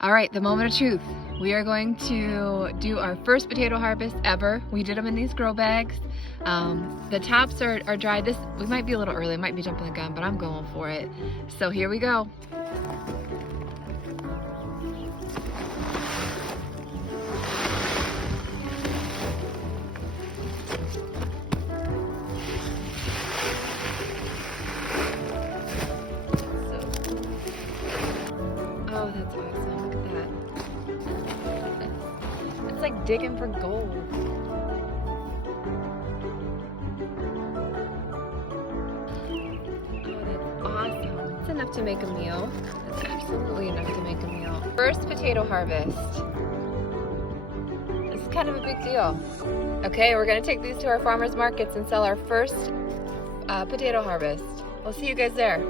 All right, the moment of truth. We are going to do our first potato harvest ever. We did them in these grow bags. The tops are dry. We might be a little early, might be jumping the gun, but I'm going for it. So here we go. Oh, that's awesome. Look at that. It's like digging for gold. Oh, that's awesome. It's enough to make a meal. It's absolutely enough to make a meal. First potato harvest. This is kind of a big deal. Okay, we're gonna take these to our farmers markets and sell our first potato harvest. We'll see you guys there.